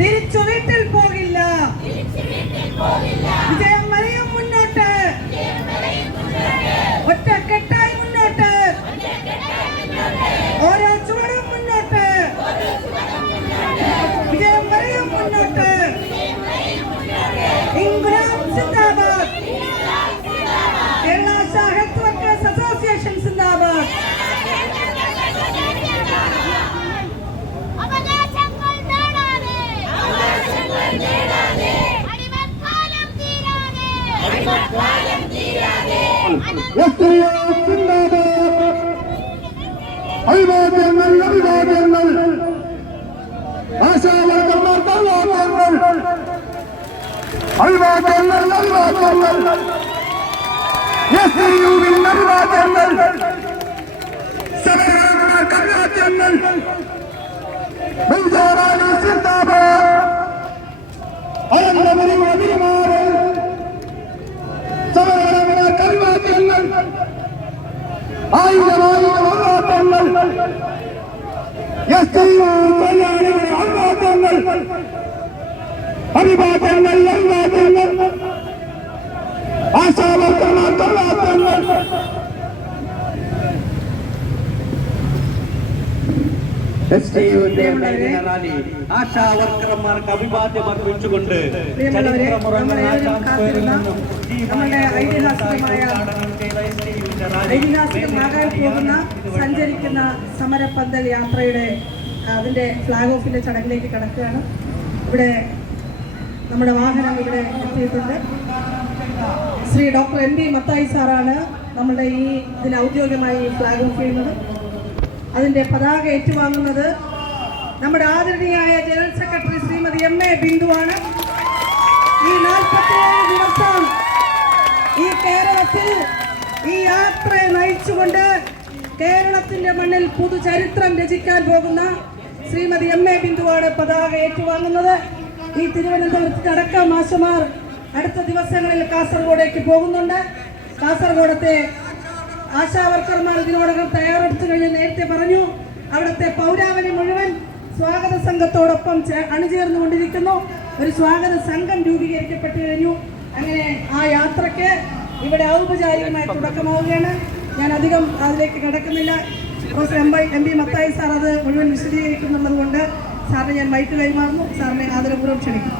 തിരിച്ചു വീട്ടിൽ പോകില്ല. അഭിവാദ്യങ്ങൾ അഭിവാദ്യങ്ങൾ ആശാവർക്കന്മാർക്ക് അഭിവാദ്യങ്ങൾ അഭിവാദ്യങ്ങൾ അഭിവാദ്യങ്ങൾ എസ് ഡി യുവിൻ അഭിവാദ്യങ്ങൾ സമരങ്ങൾക്ക് അഭിവാദ്യങ്ങൾ ബൈജാറാണി സിന്ദാബാദ് അനന്തപുരി ആയിരം ആയിരം അഭിവാദ്യങ്ങൾ എസ് ടി യു തൊഴിലാളികളുടെ അഭിവാദ്യങ്ങൾ അഭിവാദ്യങ്ങൾ ആശാ വർക്കർമാർക്ക് അഭിവാദ്യം അർപ്പിച്ചുകൊണ്ട് ഐതിഹാസികമായ ഐതിഹാസികമാകാൻ പോകുന്ന സഞ്ചരിക്കുന്ന സമരപ്പന്തൽ യാത്രയുടെ അതിന്റെ ഫ്ലാഗ് ഓഫിന്റെ ചടങ്ങിലേക്ക് കടക്കുകയാണ്. ഇവിടെ നമ്മുടെ വാഹനം ഇവിടെ എത്തിയിട്ടുണ്ട്. Shri doctor M P Mathai സാറാണ് നമ്മുടെ ഈ ഇതിൽ ഔദ്യോഗികമായി ഫ്ലാഗ് ഓഫ് ചെയ്യുന്നത്. അതിന്റെ പതാക ഏറ്റുവാങ്ങുന്നത് നമ്മുടെ ആദരണീയായ general secretary Shrimati M A ബിന്ദുവാണ്. ഈ നാൽപ്പത്തിയേഴ് ദിവസം ഈ കേരളത്തിൽ ഈ യാത്രയെ നയിച്ചുകൊണ്ട് കേരളത്തിന്റെ മണ്ണിൽ പുതുചരിത്രം രചിക്കാൻ പോകുന്ന ശ്രീമതി എം എ ബിന്ദുവാണ് പതാക ഏറ്റുവാങ്ങുന്നത്. ഈ തിരുവനന്തപുരത്ത് അടക്കം മാഷമാർ അടുത്ത ദിവസങ്ങളിൽ കാസർഗോഡേക്ക് പോകുന്നുണ്ട്. കാസർഗോഡത്തെ ആശാ വർക്കർമാർ ഇതിനോടകം തയ്യാറെടുത്തു കഴിഞ്ഞ് നേരത്തെ പറഞ്ഞു അവിടുത്തെ പൗരാവലി മുഴുവൻ സ്വാഗത സംഘത്തോടൊപ്പം അണിചേർന്നു അണിചേർന്നുകൊണ്ടിരിക്കുന്നു. ഒരു സ്വാഗത സംഘം രൂപീകരിക്കപ്പെട്ടു കഴിഞ്ഞു. അങ്ങനെ ആ യാത്രയ്ക്ക് ഇവിടെ ഔപചാരികമായി തുടക്കമാവുകയാണ്. ഞാൻ അധികം അതിലേക്ക് കിടക്കുന്നില്ല. Professor M M P Mathai sir അത് മുഴുവൻ വിശദീകരിക്കുന്നുള്ളത് കൊണ്ട് സാറിന് ഞാൻ മൈക്ക് കൈമാറുന്നു. സാറിനെ ആദരപൂർവം ക്ഷണിക്കുന്നു.